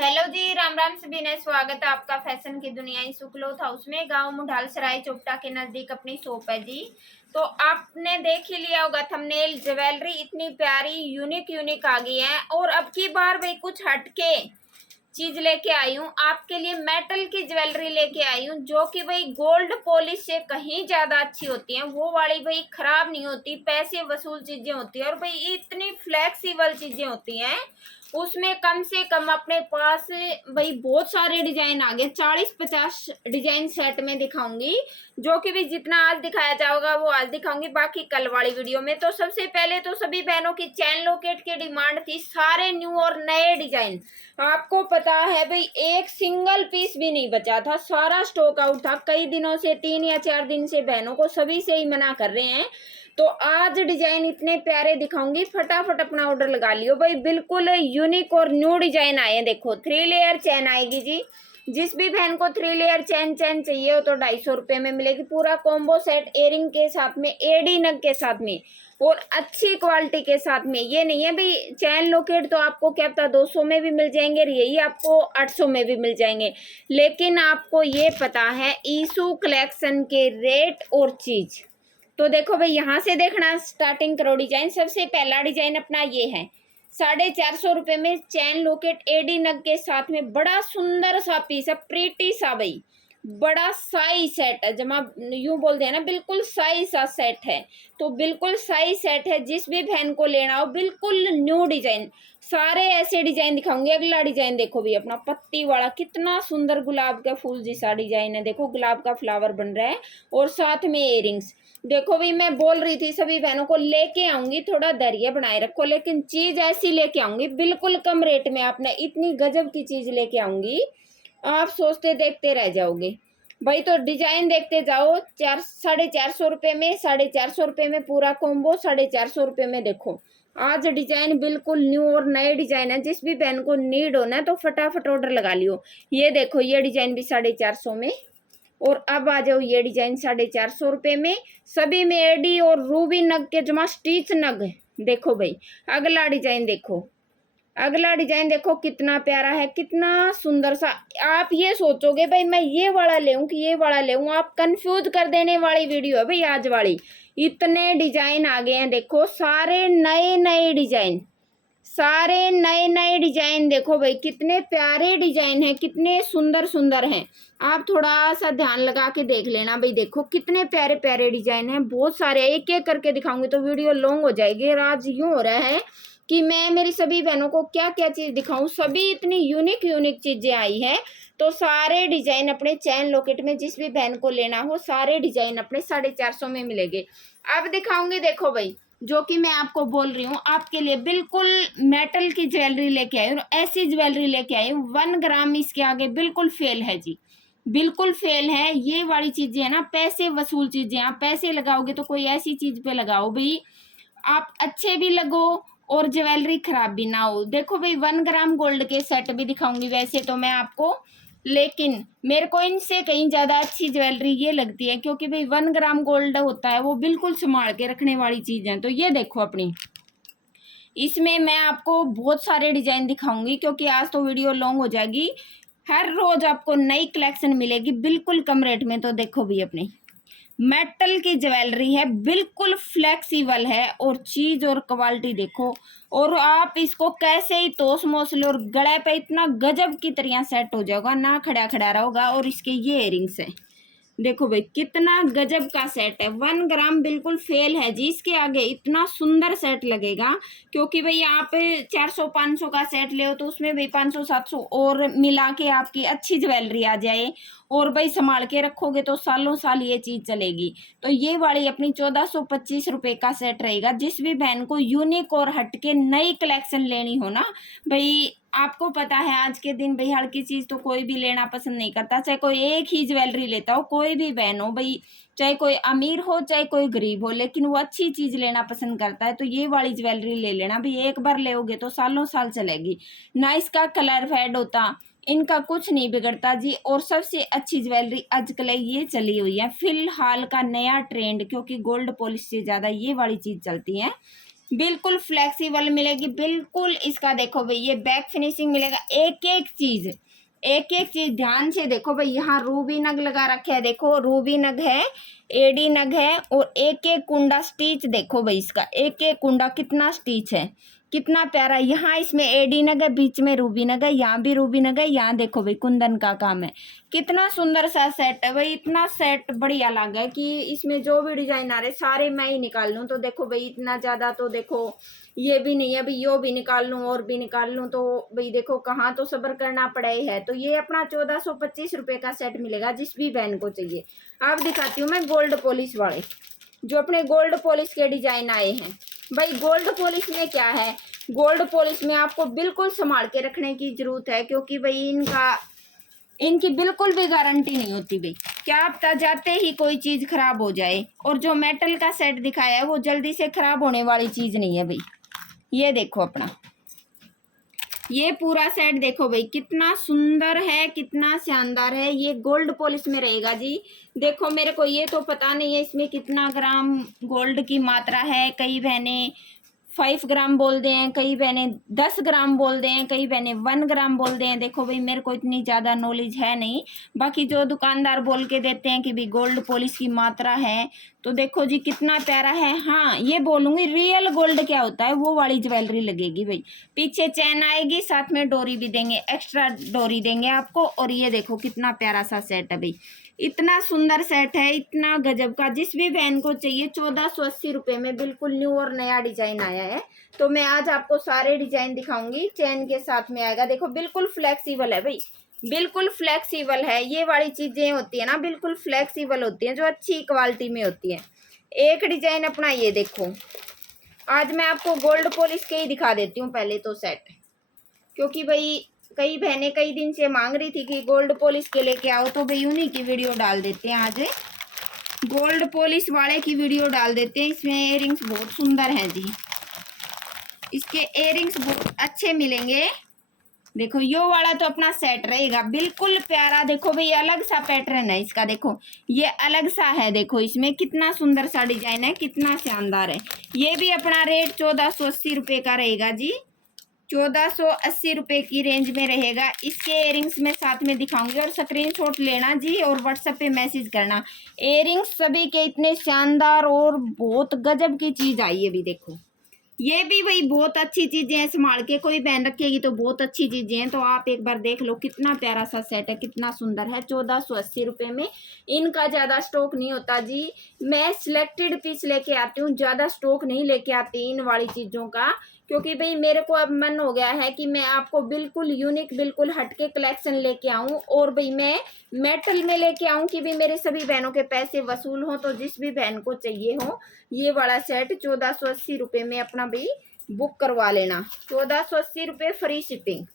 Hello जी, राम राम सभी ने स्वागत है आपका फैशन की दुनिया क्लॉथ हाउस में। गांव मुढाल सराय चोपटा के नजदीक अपनी शॉप है जी। तो आपने देख ही लिया होगा थंबनेल, ज्वेलरी इतनी प्यारी यूनिक यूनिक आ गई है। और अब की बार भाई कुछ हटके चीज लेके आई हूँ आपके लिए। मेटल की ज्वेलरी लेके आई हूँ जो कि भाई गोल्ड पॉलिश से कहीं ज्यादा अच्छी होती है। वो वाली भाई खराब नहीं होती, पैसे वसूल चीजें होती है। और भाई इतनी फ्लेक्सिबल चीजें होती हैं उसमें। कम से कम अपने पास भाई बहुत सारे डिजाइन आ गए, 40-50 डिजाइन सेट में दिखाऊंगी। जो कि भी जितना आज दिखाया जाएगा वो आज दिखाऊंगी, बाकी कल वाली वीडियो में। तो सबसे पहले तो सभी बहनों की चैन लॉकेट की डिमांड थी, सारे न्यू और नए डिजाइन। आपको पता है भाई एक सिंगल पीस भी नहीं बचा था, सारा स्टॉक आउट था। कई दिनों से, 3 या 4 दिन से बहनों को सभी से ही मना कर रहे हैं। तो आज डिजाइन इतने प्यारे दिखाऊंगी, फटाफट अपना ऑर्डर लगा लियो भाई। बिल्कुल यूनिक और न्यू डिजाइन आए हैं। देखो 3 लेयर चैन आएगी जी। जिस भी बहन को 3 लेयर चैन चाहिए हो तो 250 में मिलेगी। पूरा कॉम्बो सेट एयरिंग के साथ में, एडी नग के साथ में और अच्छी क्वालिटी के साथ में। ये नहीं है भाई चैन लॉकेट तो आपको क्या पता 200 में भी मिल जाएंगे, यही आपको 800 में भी मिल जाएंगे। लेकिन आपको ये पता है ईशू कलेक्शन के रेट और चीज। तो देखो भाई यहाँ से देखना, स्टार्टिंग करो डिजाइन। सबसे पहला डिजाइन अपना ये है, 450 में चैन लॉकेट एडी नग के साथ में। बड़ा सुंदर सा पीस है, प्रीटी सा भाई, बड़ा साई सेट है। जब आप यूं बोलते हैं ना, बिल्कुल साई सा सेट है। तो बिल्कुल साई सेट है, जिस भी बहन को लेना हो बिल्कुल न्यू डिजाइन। सारे ऐसे डिजाइन दिखाऊंगे। अगला डिजाइन देखो भी अपना पत्ती वाला, कितना सुंदर गुलाब का फूल जैसा डिजाइन है। देखो गुलाब का फ्लावर बन रहा है और साथ में इयरिंग्स। देखो भी मैं बोल रही थी सभी बहनों को लेके आऊंगी, थोड़ा धैर्य बनाए रखो, लेकिन चीज ऐसी लेके आऊंगी बिल्कुल कम रेट में। आपने इतनी गजब की चीज लेके आऊंगी, आप सोचते देखते रह जाओगे भाई। तो डिजाइन देखते जाओ। 450 में, 450 में पूरा कॉम्बो 450 में। देखो आज डिजाइन बिल्कुल न्यू और नए डिजाइन है। जिस भी बहन को नीड हो ना तो फटाफट ऑर्डर लगा लियो। ये देखो ये डिजाइन भी 450 में। और अब आ जाओ ये डिजाइन 450 में। सभी में एडी और रूबी नग के जमा स्टिच नग। देखो भाई अगला डिजाइन देखो, अगला डिजाइन देखो कितना प्यारा है, कितना सुंदर सा। आप ये सोचोगे भाई मैं ये वाला लेऊं कि ये वाला लेऊं, आप कंफ्यूज कर देने वाली वीडियो है भाई आज वाली। इतने डिजाइन आ गए हैं, देखो सारे नए नए डिजाइन, सारे नए नए डिजाइन। देखो भाई कितने प्यारे डिजाइन हैं, कितने सुंदर सुंदर हैं। आप थोड़ा सा ध्यान लगा के देख लेना भाई। देखो कितने प्यारे प्यारे डिजाइन हैं, बहुत सारे। एक एक करके दिखाऊंगी तो वीडियो लॉन्ग हो जाएगी। और आज यूं हो रहा है कि मैं मेरी सभी बहनों को क्या क्या चीज दिखाऊं, सभी इतनी यूनिक यूनिक चीजें आई है। तो सारे डिजाइन अपने चैन लॉकेट में, जिस भी बहन को लेना हो सारे डिजाइन अपने 450 में मिलेंगे। अब दिखाऊंगी देखो भाई, जो कि मैं आपको बोल रही हूँ आपके लिए बिल्कुल मेटल की ज्वेलरी लेके आई हूँ। ऐसी ज्वेलरी लेके आई हूँ 1 ग्राम इसके आगे बिल्कुल फेल है जी, बिल्कुल फेल है। ये वाली चीजें है ना पैसे वसूल चीजें। आप पैसे लगाओगे तो कोई ऐसी चीज पे लगाओ भाई, आप अच्छे भी लगो और ज्वेलरी खराब भी ना हो। देखो भाई 1 ग्राम गोल्ड के सेट भी दिखाऊंगी वैसे तो मैं आपको, लेकिन मेरे को इनसे कहीं ज्यादा अच्छी ज्वेलरी ये लगती है, क्योंकि भाई 1 ग्राम गोल्ड होता है वो बिल्कुल संभाल के रखने वाली चीज है। तो ये देखो अपनी, इसमें मैं आपको बहुत सारे डिजाइन दिखाऊंगी क्योंकि आज तो वीडियो लॉन्ग हो जाएगी। हर रोज आपको नई कलेक्शन मिलेगी बिल्कुल कम रेट में। तो देखो भी अपनी मेटल की ज्वेलरी है, बिल्कुल फ्लेक्सिबल है और चीज और क्वालिटी देखो। और आप इसको कैसे ही तोस मोस लो और गले पे इतना गजब की तरह सेट हो जाएगा ना, खड़ा खड़ा रहोगा। और इसके ये इयरिंग्स है, देखो भाई कितना गजब का सेट है। 1 ग्राम बिल्कुल फेल है जी, इसके आगे इतना सुंदर सेट लगेगा। क्योंकि भाई आप 400-500 का सेट ले तो उसमें भाई 500-700 और मिला के आपकी अच्छी ज्वेलरी आ जाए। और भाई संभाल के रखोगे तो सालों साल ये चीज चलेगी। तो ये वाली अपनी 1425 का सेट रहेगा। जिस भी बहन को यूनिक और हटके नई कलेक्शन लेनी हो ना भाई, आपको पता है आज के दिन भाई हल्की चीज तो कोई भी लेना पसंद नहीं करता। चाहे कोई एक ही ज्वेलरी लेता हो, कोई भी बहन हो भाई, चाहे कोई अमीर हो चाहे कोई गरीब हो, लेकिन वो अच्छी चीज लेना पसंद करता है। तो ये वाली ज्वेलरी ले लेना भाई, एक बार लेोगे तो सालों साल चलेगी ना। इसका कलर फेड होता, इनका कुछ नहीं बिगड़ता जी। और सबसे अच्छी ज्वेलरी आजकल ये चली हुई है फिलहाल का नया ट्रेंड, क्योंकि गोल्ड पॉलिश से ज्यादा ये वाली चीज चलती है। बिल्कुल फ्लेक्सिबल मिलेगी, बिल्कुल इसका देखो भाई ये बैक फिनिशिंग मिलेगा। एक एक चीज ध्यान से देखो भाई, यहाँ रूबी नग लगा रखे है, देखो रूबी नग है, एडी नग है, और एक एक कुंडा स्टिच देखो भाई, इसका एक एक कुंडा कितना स्टिच है, कितना प्यारा। यहाँ इसमें एडी नग है, बीच में रूबी नग है, यहाँ भी रूबी नग है, यहाँ देखो भाई कुंदन का काम है। कितना सुंदर सा सेट है भाई, इतना सेट बढ़िया लगा कि इसमें जो भी डिजाइन आ रहे सारे मैं ही निकाल लूँ। तो देखो भाई इतना ज्यादा तो देखो ये भी नहीं है भाई, यो भी निकाल लूँ और भी निकाल लूँ, तो भाई देखो कहाँ तो सब्र करना पड़ा ही है। तो ये अपना 1425 रुपये का सेट मिलेगा जिस भी बहन को चाहिए। अब दिखाती हूँ मैं गोल्ड पॉलिश वाले, जो अपने गोल्ड पॉलिश के डिजाइन आए हैं। भाई गोल्ड पॉलिश में क्या है, गोल्ड पॉलिश में आपको बिल्कुल संभाल के रखने की जरूरत है, क्योंकि भाई इनकी बिल्कुल भी गारंटी नहीं होती भाई, क्या पता जाते ही कोई चीज खराब हो जाए। और जो मेटल का सेट दिखाया है वो जल्दी से खराब होने वाली चीज नहीं है भाई। ये देखो अपना ये पूरा सेट देखो भाई कितना सुंदर है, कितना शानदार है। ये गोल्ड पॉलिश में रहेगा जी। देखो मेरे को ये तो पता नहीं है इसमें कितना ग्राम गोल्ड की मात्रा है, कई बहनें 5 ग्राम बोल दें हैं, कई बहनें 10 ग्राम बोल दें हैं, कई बहनें 1 ग्राम बोल दें हैं। देखो भाई मेरे को इतनी ज़्यादा नॉलेज है नहीं, बाकी जो दुकानदार बोल के देते हैं कि भाई गोल्ड पॉलिश की मात्रा है, तो देखो जी कितना प्यारा है। हाँ ये बोलूँगी रियल गोल्ड क्या होता है वो वाली ज्वेलरी लगेगी भाई। पीछे चैन आएगी, साथ में डोरी भी देंगे, एक्स्ट्रा डोरी देंगे आपको। और ये देखो कितना प्यारा सा सेट है भाई, इतना सुंदर सेट है, इतना गजब का। जिस भी बहन को चाहिए 1480 रुपये में बिल्कुल न्यू और नया डिजाइन आया है। तो मैं आज आपको सारे डिजाइन दिखाऊंगी, चेन के साथ में आएगा। देखो बिल्कुल फ्लेक्सिबल है भाई, बिल्कुल फ्लेक्सिबल है। ये वाली चीजें होती है ना बिल्कुल फ्लेक्सिबल होती हैं, जो अच्छी क्वालिटी में होती है। एक डिजाइन अपना ये देखो, आज मैं आपको गोल्ड पॉलिश के ही दिखा देती हूँ पहले तो सेट, क्योंकि भाई कई बहनें कई दिन से मांग रही थी कि गोल्ड पॉलिश के लेके आओ, तो भाई उन्हीं की वीडियो डाल देते हैं। आज गोल्ड पॉलिश वाले की वीडियो डाल देते हैं। इसमें इयरिंग्स बहुत सुंदर हैं जी, इसके इयरिंग्स बहुत अच्छे मिलेंगे। देखो यो वाला तो अपना सेट रहेगा बिल्कुल प्यारा। देखो भाई अलग सा पैटर्न है इसका, देखो ये अलग सा है, देखो इसमें कितना सुंदर सा डिजाइन है, कितना शानदार है। ये भी अपना रेट 1480 रुपये का रहेगा जी, 1480 रुपये की रेंज में रहेगा। इसके इयरिंग्स में साथ में दिखाऊंगी और स्क्रीनशॉट लेना जी और व्हाट्सएप पे मैसेज करना। इयरिंग्स सभी के इतने शानदार और बहुत गजब की चीज आई है भी। देखो ये भी भाई बहुत अच्छी चीजें हैं, संभाल के कोई बहन रखेगी तो बहुत अच्छी चीजें हैं। तो आप एक बार देख लो कितना प्यारा सा सेट है, कितना सुंदर है। 1480 रुपये में इनका ज्यादा स्टॉक नहीं होता जी, मैं सिलेक्टेड पीस लेके आती हूँ, ज्यादा स्टॉक नहीं लेके आती इन वाली चीजों का, क्योंकि भाई मेरे को अब मन हो गया है कि मैं आपको बिल्कुल यूनिक बिल्कुल हटके कलेक्शन लेके आऊं। और भाई मैं मेटल में लेके आऊं कि भाई मेरे सभी बहनों के पैसे वसूल हों। तो जिस भी बहन को चाहिए हो ये वाला सेट 1480 रुपये में अपना भाई बुक करवा लेना। 1480 रुपये फ्री शिपिंग।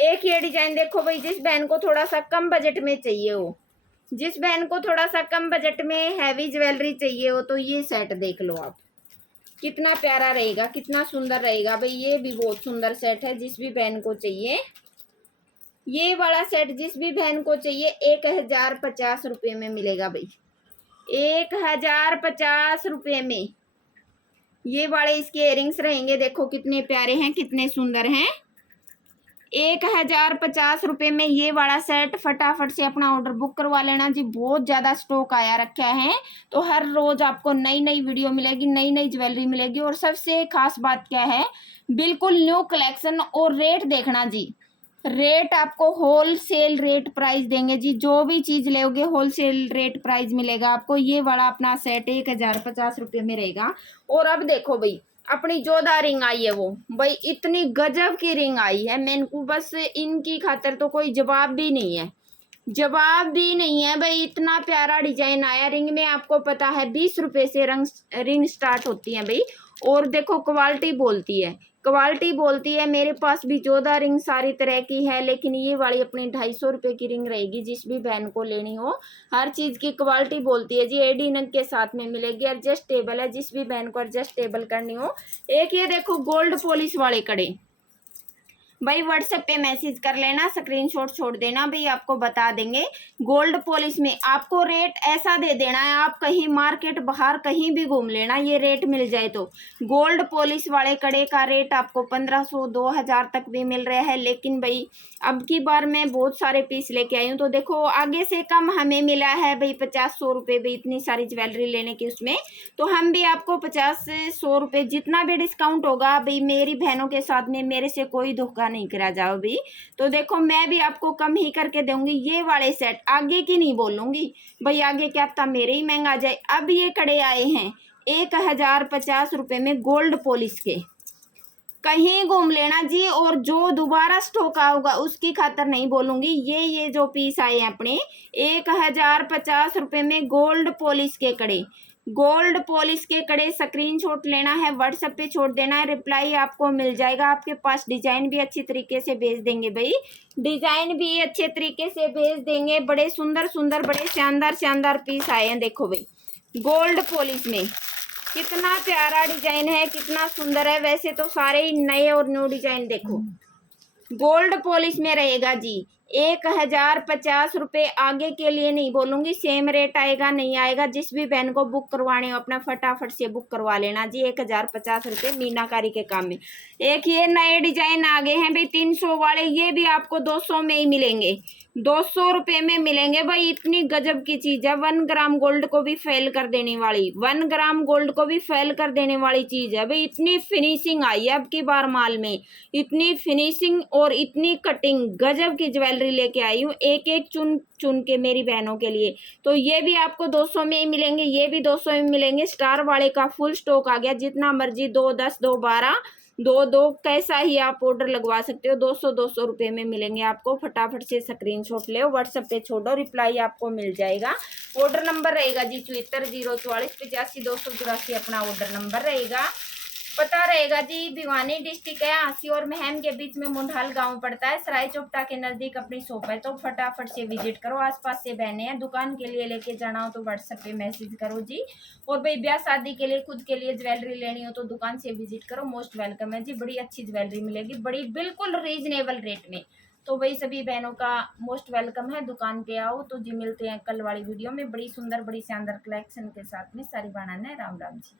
एक ये डिजाइन देखो भाई, जिस बहन को थोड़ा सा कम बजट में चाहिए हो, जिस बहन को थोड़ा सा कम बजट में हैवी ज्वेलरी चाहिए हो, तो ये सेट देख लो आप, कितना प्यारा रहेगा, कितना सुंदर रहेगा भाई। ये भी बहुत सुंदर सेट है, जिस भी बहन को चाहिए ये वाला सेट, जिस भी बहन को चाहिए 1050 रुपये में मिलेगा भाई, 1050 रुपये में ये वाले इसके इयरिंग्स रहेंगे। देखो कितने प्यारे हैं, कितने सुंदर हैं। 1050 रुपये में ये वाला सेट, फटाफट से अपना ऑर्डर बुक करवा लेना जी। बहुत ज़्यादा स्टॉक आया रखा है, तो हर रोज आपको नई नई वीडियो मिलेगी, नई नई ज्वेलरी मिलेगी। और सबसे खास बात क्या है, बिल्कुल न्यू कलेक्शन। और रेट देखना जी, रेट आपको होलसेल रेट प्राइस देंगे जी, जो भी चीज़ लोगे होलसेल रेट प्राइस मिलेगा आपको। ये वाला अपना सेट 1050 रुपये में रहेगा। और अब देखो भाई अपनी जोधा रिंग आई है, वो भाई इतनी गजब की रिंग आई है, मैंने को बस इनकी खातिर तो कोई जवाब भी नहीं है, जवाब भी नहीं है भाई। इतना प्यारा डिजाइन आया। रिंग में आपको पता है 20 रुपये से रिंग स्टार्ट होती है भाई। और देखो क्वालिटी बोलती है, क्वालिटी बोलती है। मेरे पास भी 14 रिंग सारी तरह की है, लेकिन ये वाली अपनी 250 रुपये की रिंग रहेगी। जिस भी बहन को लेनी हो, हर चीज़ की क्वालिटी बोलती है जी। एडी नग के साथ में मिलेगी, एडजस्टेबल है, जिस भी बहन को एडजस्टेबल करनी हो। एक ये देखो गोल्ड पॉलिश वाले कड़े, भाई व्हाट्सएप पे मैसेज कर लेना, स्क्रीनशॉट छोड़ देना, भाई आपको बता देंगे। गोल्ड पॉलिश में आपको रेट ऐसा दे देना है, आप कहीं मार्केट बाहर कहीं भी घूम लेना, ये रेट मिल जाए तो। गोल्ड पॉलिश वाले कड़े का रेट आपको 1500 2000 तक भी मिल रहा है। लेकिन भाई अब की बार मैं बहुत सारे पीस लेके आई हूँ, तो देखो आगे से कम हमें मिला है भाई 50-100 रुपये भाई इतनी सारी ज्वेलरी लेने की उसमें, तो हम भी आपको 50 से 100 रुपये जितना भी डिस्काउंट होगा भाई, मेरी बहनों के साथ में मेरे से कोई धोखा नहीं करा जाओ भी। तो देखो मैं भी आपको कम ही करके दूंगी। ये वाले सेट आगे की नहीं बोलूंगी भाई, आगे क्या पता मेरे ही महंगा जाए। अब ये कड़े आए हैं 1050 रुपये में गोल्ड पॉलिश के, कहीं घूम लेना जी। और जो दोबारा स्टॉक आऊगा उसकी खातर नहीं बोलूंगी। ये जो पीस आए हैं अपने 1050 रुपये में गोल्ड पॉलिश के कड़े, गोल्ड पॉलिश के कड़े स्क्रीनशॉट लेना है, व्हाट्सएप पे छोड़ देना है, रिप्लाई आपको मिल जाएगा आपके पास। डिजाइन भी अच्छी तरीके से भेज देंगे भाई, डिजाइन भी अच्छे तरीके से भेज देंगे। बड़े सुंदर सुंदर बड़े शानदार शानदार पीस आए हैं। देखो भाई गोल्ड पॉलिश में कितना प्यारा डिजाइन है, कितना सुंदर है। वैसे तो सारे ही नए और न्यू डिजाइन देखो गोल्ड पॉलिश में रहेगा जी। 1050 रुपये आगे के लिए नहीं बोलूंगी, सेम रेट आएगा नहीं आएगा। जिस भी बहन को बुक करवाने हो अपना फटाफट से बुक करवा लेना जी। 1050 रुपये मीनाकारी के काम में। एक ये नए डिजाइन आ गए हैं भाई 300 वाले, ये भी आपको 200 में ही मिलेंगे, 200 रुपये में मिलेंगे भाई। इतनी गजब की चीज है, 1 ग्राम गोल्ड को भी फेल कर देने वाली, 1 ग्राम गोल्ड को भी फेल कर देने वाली चीज है भाई। इतनी फिनिशिंग आई है अब की बार माल में, इतनी फिनिशिंग और इतनी कटिंग, गजब की ज्वेलरी लेके आई हूँ एक एक चुन चुन के मेरी बहनों के लिए। तो ये भी आपको 200 में ही मिलेंगे, ये भी 200 में मिलेंगे। स्टार वाले का फुल स्टॉक आ गया, जितना मर्जी 2 10 2 12 2 कैसा ही आप ऑर्डर लगवा सकते हो। 200 रुपये में मिलेंगे आपको। फटाफट से स्क्रीनशॉट ले, व्हाट्सएप पे छोड़ो, रिप्लाई आपको मिल जाएगा। ऑर्डर नंबर रहेगा जी 74 044 85 284 अपना ऑर्डर नंबर रहेगा। पता रहेगा जी भिवानी डिस्ट्रिक्ट है, हांसी और महम के बीच में मुंडाल गांव पड़ता है। सराय चोपटा के नजदीक अपनी शॉप है, तो फटाफट से विजिट करो। आसपास से बहने हैं, दुकान के लिए लेके जाना हो तो व्हाट्सएप पे मैसेज करो जी। और भाई ब्याह शादी के लिए खुद के लिए ज्वेलरी लेनी हो तो दुकान से विजिट करो, मोस्ट वेलकम है जी। बड़ी अच्छी ज्वेलरी मिलेगी, बड़ी बिल्कुल रीजनेबल रेट में। तो वही सभी बहनों का मोस्ट वेलकम है, दुकान पे आओ। तो जी मिलते हैं कल वाली वीडियो में बड़ी सुंदर बड़ी शानदार कलेक्शन के साथ में। सारी बनाना है। राम राम जी।